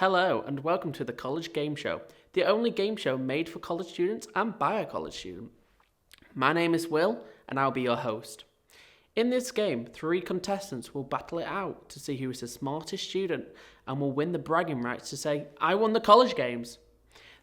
Hello, and welcome to the College Game Show, the only game show made for college students and by a college student. My name is Will, and I'll be your host. In this game, 3 contestants will battle it out to see who is the smartest student and will win the bragging rights to say, I won the college games.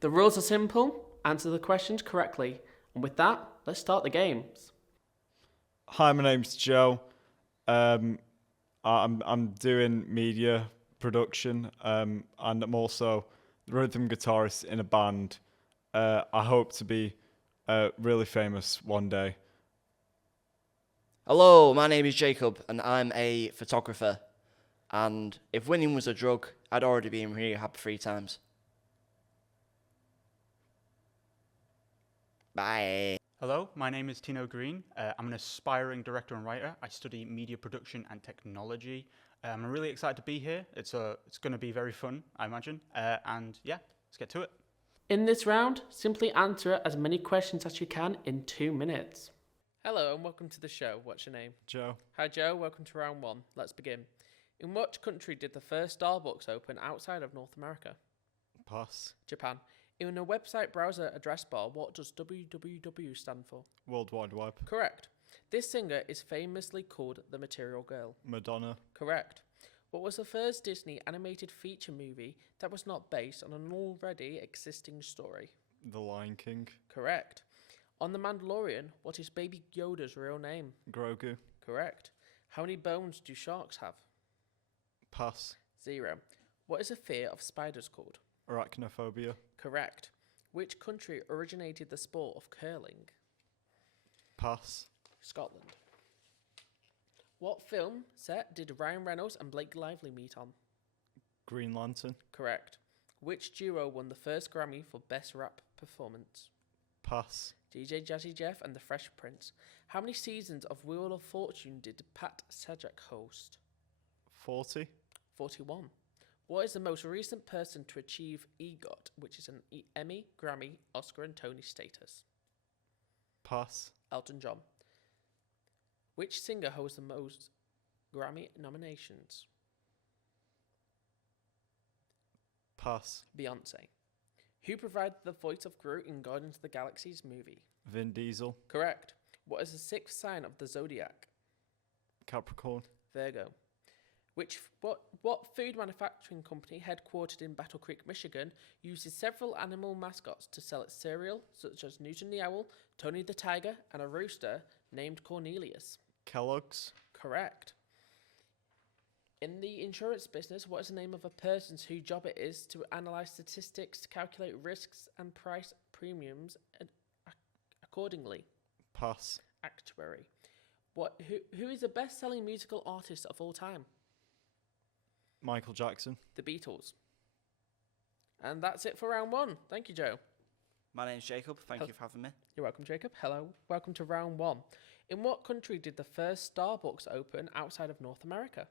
The rules are simple, answer the questions correctly, and with that, let's start the games. Hi, my name's Joe. I'm doing media production, and I'm also the rhythm guitarist in a band. I hope to be really famous one day. Hello, my name is Jacob, and I'm a photographer. And if winning was a drug, I'd already be in rehab 3 times. Bye. Hello, my name is Tino Green. I'm an aspiring director and writer. I study media production and technology. I'm really excited to be here. It's going to be very fun, I imagine. And yeah, let's get to it. In this round, simply answer as many questions as you can in 2 minutes. Hello and welcome to the show. What's your name? Joe. Hi Joe, welcome to round 1. Let's begin. In what country did the first Starbucks open outside of North America? Pass. Japan. In a website browser address bar, what does www stand for? World Wide Web. Correct. This singer is famously called the Material Girl. Madonna. Correct. What was the first Disney animated feature movie that was not based on an already existing story? The Lion King. Correct. On The Mandalorian, what is Baby Yoda's real name? Grogu. Correct. How many bones do sharks have? Pass. 0. What is a fear of spiders called? Arachnophobia. Correct. Which country originated the sport of curling? Pass. Scotland. What film set did Ryan Reynolds and Blake Lively meet on? Green Lantern. Correct. Which duo won the first Grammy for Best Rap Performance? Pass. DJ Jazzy Jeff and the Fresh Prince. How many seasons of Wheel of Fortune did Pat Sajak host? 40. 41. What is the most recent person to achieve EGOT, which is an Emmy, Grammy, Oscar and Tony status? Pass. Elton John. Which singer holds the most Grammy nominations? Pass. Beyonce. Who provided the voice of Groot in Guardians of the Galaxy's movie? Vin Diesel. Correct. What is the 6th sign of the zodiac? Capricorn. Virgo. What food manufacturing company headquartered in Battle Creek, Michigan, uses several animal mascots to sell its cereal, such as Newton the Owl, Tony the Tiger, and a rooster named Cornelius? Kellogg's. Correct. In the insurance business, what is the name of a person whose job it is to analyze statistics, calculate risks, and price premiums accordingly? Pass. Actuary. Who is the best-selling musical artist of all time? Michael Jackson. The Beatles. And that's it for round 1. Thank you, Joe. My name's Jacob. Thank you for having me. You're welcome, Jacob. Hello. Welcome to round 1. In what country did the first Starbucks open outside of North America?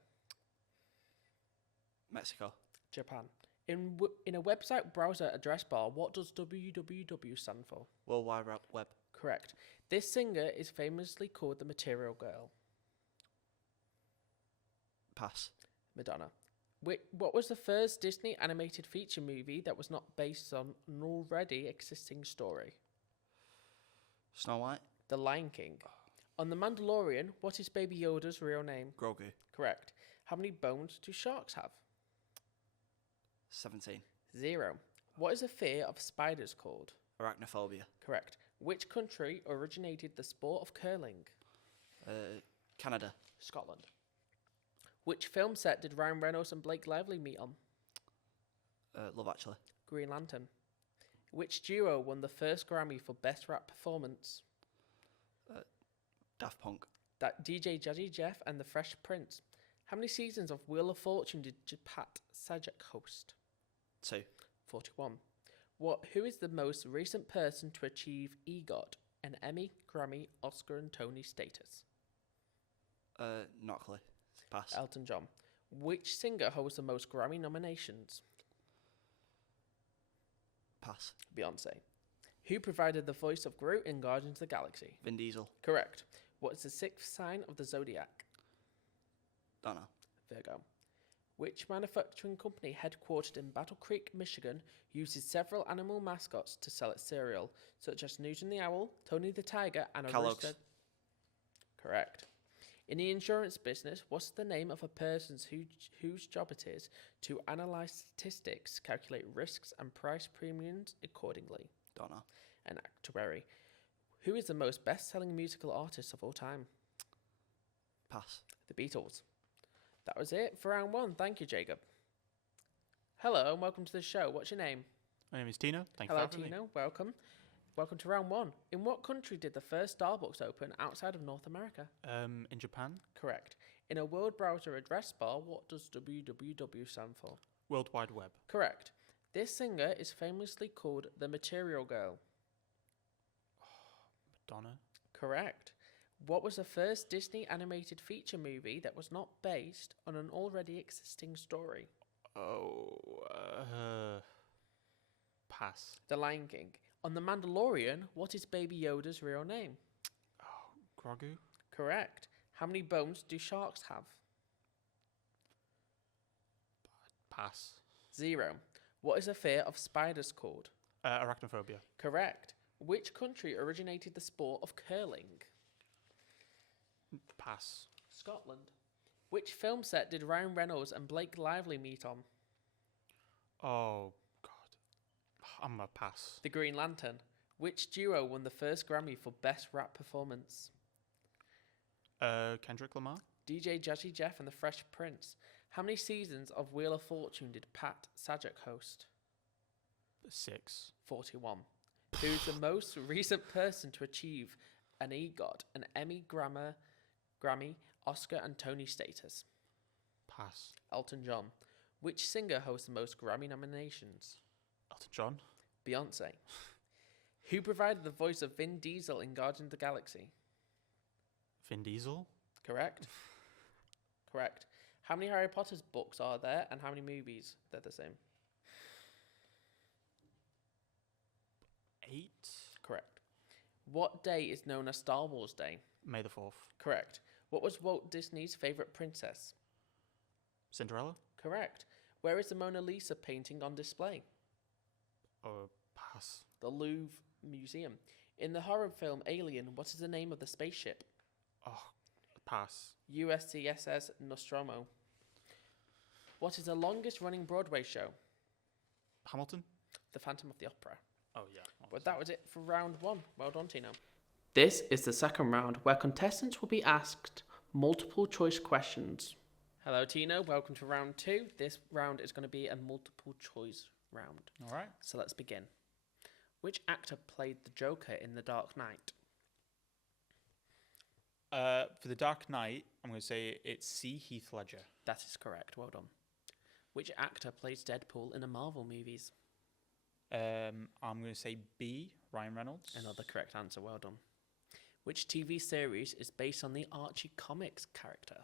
Mexico. Japan. In a website browser address bar, what does www stand for? World Wide Web. Correct. This singer is famously called the Material Girl. Pass. Madonna. What was the first Disney animated feature movie that was not based on an already existing story? Snow White. The Lion King. On The Mandalorian, what is Baby Yoda's real name? Grogu. Correct. How many bones do sharks have? 17. 0. What is a fear of spiders called? Arachnophobia. Correct. Which country originated the sport of curling? Canada. Scotland. Which film set did Ryan Reynolds and Blake Lively meet on? Love Actually. Green Lantern. Which duo won the first Grammy for Best Rap Performance? Daft Punk. DJ Jazzy Jeff and the Fresh Prince. How many seasons of Wheel of Fortune did Pat Sajak host? 2. 41. Who is the most recent person to achieve EGOT, an Emmy, Grammy, Oscar and Tony status? Not a clue. Pass. Elton John. Which singer holds the most Grammy nominations? Pass. Beyonce. Who provided the voice of Groot in Guardians of the Galaxy? Vin Diesel. Correct. What is the 6th sign of the zodiac? Don't know. Virgo. Which manufacturing company headquartered in Battle Creek, Michigan, uses several animal mascots to sell its cereal, such as Newton the Owl, Tony the Tiger, and a Kellogg's. rooster? Correct. In the insurance business, what's the name of a person whose job it is to analyze statistics, calculate risks, and price premiums accordingly? Don't know. An actuary. Who is the most best-selling musical artist of all time? Pass. The Beatles. That was it for round 1. Thank you, Jacob. Hello and welcome to the show. What's your name? My name is Tino. Thank you Hello, for having me. Tino. Welcome. Welcome to round 1. In what country did the first Starbucks open outside of North America? In Japan, Correct. In a word browser address bar, what does www stand for? World Wide Web. Correct. This singer is famously called the Material Girl. Madonna. Correct. What was the first Disney animated feature movie that was not based on an already existing story? Pass. The Lion King. On The Mandalorian, what is Baby Yoda's real name? Grogu. Correct. How many bones do sharks have? Pass. 0. What is a fear of spiders called? Arachnophobia. Correct. Which country originated the sport of curling? Pass. Scotland. Which film set did Ryan Reynolds and Blake Lively meet on? Oh, God. I'm a pass. The Green Lantern. Which duo won the first Grammy for Best Rap Performance? Kendrick Lamar. DJ Jazzy Jeff and the Fresh Prince. How many seasons of Wheel of Fortune did Pat Sajak host? 6. 41. Who's the most recent person to achieve an EGOT, an Emmy, Grammy, Oscar, and Tony status? Pass. Elton John. Which singer hosts the most Grammy nominations? Elton John. Beyonce. Who provided the voice of Vin Diesel in Guardians of the Galaxy? Vin Diesel. Correct. Correct. How many Harry Potter's books are there and how many movies? They're the same. 8. Correct. What day is known as Star Wars Day? May the 4th. Correct. What was Walt Disney's favourite princess? Cinderella. Correct. Where is the Mona Lisa painting on display? Pass. The Louvre Museum. In the horror film Alien, what is the name of the spaceship? Pass. USCSS Nostromo. What is the longest running Broadway show? Hamilton. The Phantom of the Opera. Oh, yeah. But that was it for round 1. Well done, Tino. This is the second round where contestants will be asked multiple choice questions. Hello, Tino. Welcome to round 2. This round is going to be a multiple choice round. All right. So let's begin. Which actor played the Joker in The Dark Knight? For The Dark Knight, I'm going to say it's C. Heath Ledger. That is correct. Well done. Which actor plays Deadpool in the Marvel movies? I'm going to say B. Ryan Reynolds. Another correct answer. Well done. Which TV series is based on the Archie comics character?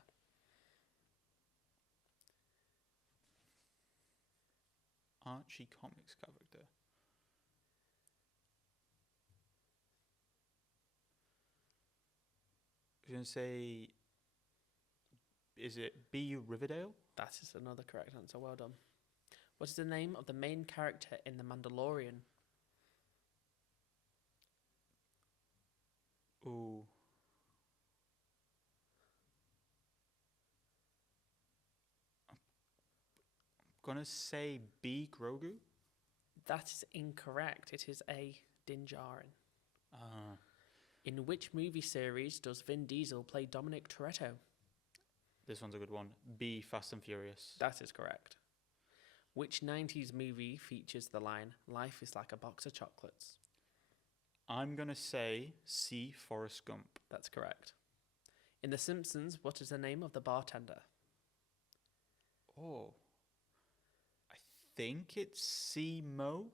Archie comics character. I'm going to say, is it B. Riverdale? That is another correct answer. Well done. What is the name of the main character in The Mandalorian? Ooh. I'm going to say B. Grogu. That is incorrect. It is A. Din Djarin. Uh, In which movie series does Vin Diesel play Dominic Toretto? this one's a good one. B. Fast and Furious. That is correct. Which 90s movie features the line, "Life is like a box of chocolates"? I'm going to say C. Forrest Gump. That's correct. In The Simpsons, what is the name of the bartender? Oh. I think it's C. Mo.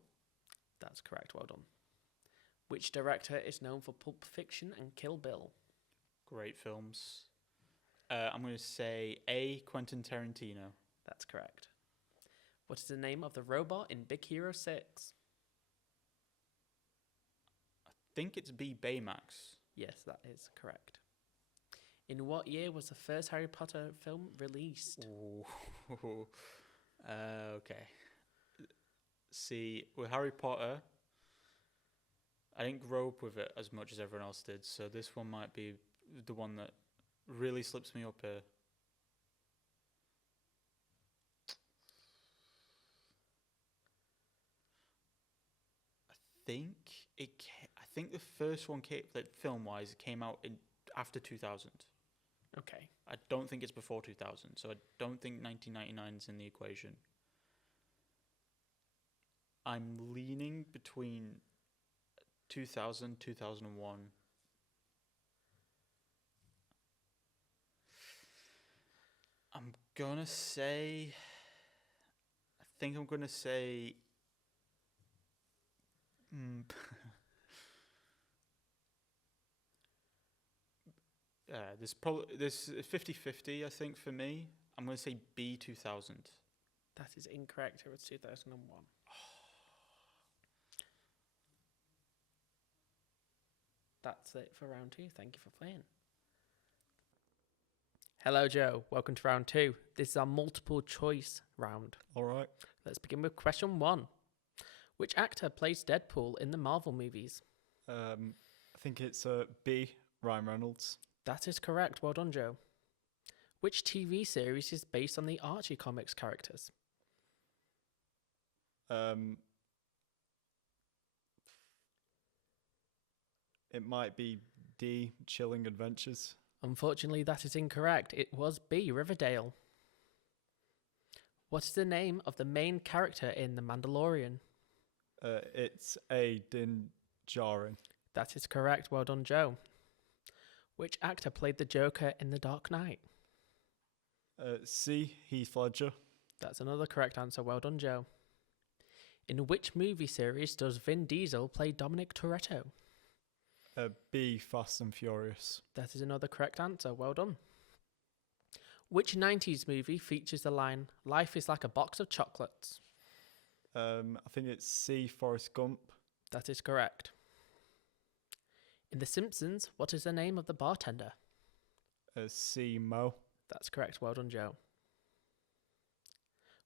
That's correct. Well done. Which director is known for Pulp Fiction and Kill Bill? Great films. I'm going to say A. Quentin Tarantino. That's correct. What is the name of the robot in Big Hero 6? I think it's B. Baymax. Yes, that is correct. In what year was the first Harry Potter film released? Ooh. Okay. See, with Harry Potter, I didn't grow up with it as much as everyone else did, so this one might be the one that really slips me up here. I think the first one came, like film-wise, it came out after 2000. Okay. I don't think it's before 2000, so I don't think 1999 is in the equation. I'm leaning between 2000, 2001. I'm gonna say. I think I'm gonna say. This 50-50, I think, for me. I'm gonna say B 2000. That is incorrect. It was 2001. That's it for round 2. Thank you for playing. Hello, Joe. Welcome to round 2. This is our multiple choice round. All right. Let's begin with question 1. Which actor plays Deadpool in the Marvel movies? I think it's B, Ryan Reynolds. That is correct. Well done, Joe. Which TV series is based on the Archie comics characters? It might be D, Chilling Adventures. Unfortunately, that is incorrect. It was B, Riverdale. What is the name of the main character in The Mandalorian? It's A, Din Djarin. That is correct. Well done, Joe. Which actor played the Joker in The Dark Knight? C, Heath Ledger. That's another correct answer. Well done, Joe. In which movie series does Vin Diesel play Dominic Toretto? B, Fast and Furious. That is another correct answer. Well done. Which 90s movie features the line, "Life is like a box of chocolates"? I think it's C, Forrest Gump. That is correct. In The Simpsons, what is the name of the bartender? C, Mo. That's correct. Well done, Joe.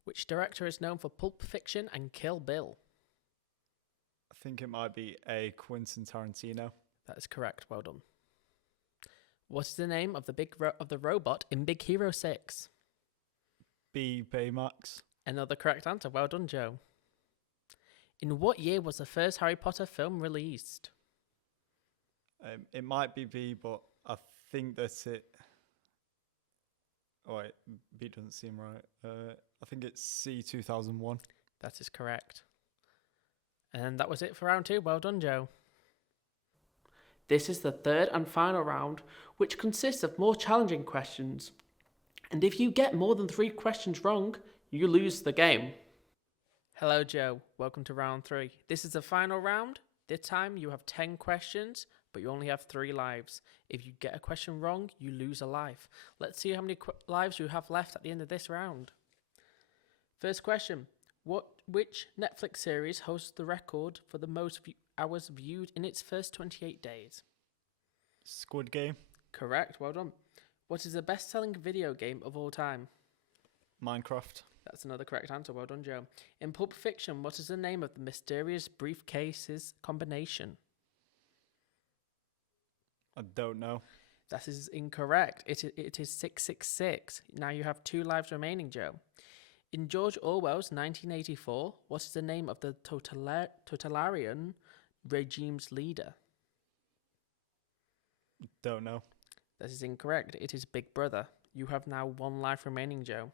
Which director is known for Pulp Fiction and Kill Bill? I think it might be A, Quentin Tarantino. That is correct. Well done. What is the name of the robot in Big Hero 6? B, Baymax. Another correct answer. Well done, Joe. In what year was the first Harry Potter film released? It might be B, but I think that's it. Oh wait, B doesn't seem right. I think it's C, 2001. That is correct. And that was it for round 2. Well done, Joe. This is the third and final round, which consists of more challenging questions. And if you get more than 3 questions wrong, you lose the game. Hello, Joe. Welcome to round 3. This is the final round. This time you have 10 questions, but you only have 3 lives. If you get a question wrong, you lose a life. Let's see how many lives you have left at the end of this round. First question. Which Netflix series hosts the record for the most hours viewed in its first 28 days? Squid Game. Correct. Well done. What is the best-selling video game of all time? Minecraft. That's another correct answer. Well done, Joe. In Pulp Fiction, what is the name of the mysterious briefcases combination? I don't know. That is incorrect. It is 666. Now you have 2 lives remaining, Joe. In George Orwell's 1984, what is the name of the totalitarian regime's leader? Don't know. That is incorrect. It is Big Brother. You have now 1 life remaining, Joe.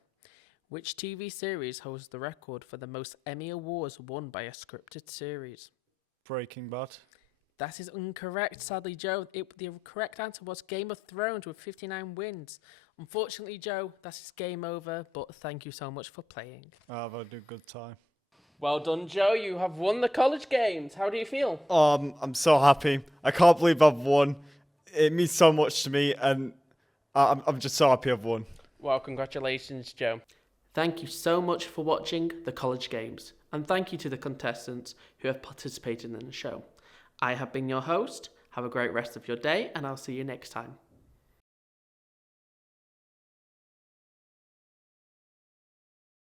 Which TV series holds the record for the most Emmy Awards won by a scripted series? Breaking Bad. That is incorrect, sadly, Joe. The correct answer was Game of Thrones with 59 wins. Unfortunately, Joe, that is game over, but thank you so much for playing. I've had a good time. Well done, Joe. You have won the college games. How do you feel? I'm so happy. I can't believe I've won. It means so much to me, and I'm just so happy I've won. Well, congratulations, Joe. Thank you so much for watching the college games, and thank you to the contestants who have participated in the show. I have been your host. Have a great rest of your day, and I'll see you next time.